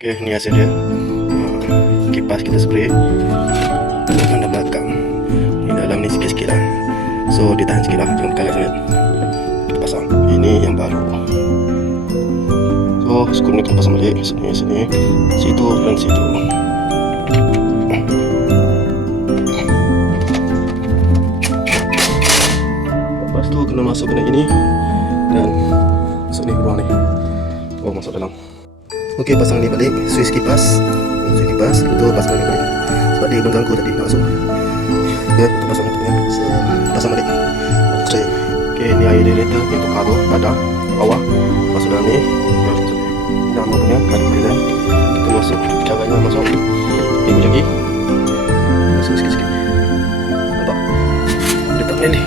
Oke, ini hasil dia. Kipas kita spray mana belakang. Di dalam ni sikit-sikit lah. So ditahan sikit lah, jangan kalah sangat. Kita pasang. Ini yang baru. So skru ni kita pasang balik. Sini, situ dan situ. Lepas tu kena masuk kena ini dan masuk ni ruang ni. Oh, masuk dalam. Okey, pasang ni balik, switch kipas. Itu pasang ni balik. Sebab dia mengganggu tadi nak masuk. Okey, kita pasang ni punya. Pasang balik. Okey, ni air dilator yang tukar tu ada bawah. Masuk dalam ni. Nama punya kalibrasi. Kita masuk, caranya masuk. Ibu lagi. Masuk sikit-sikit. Nampak? Letak ni.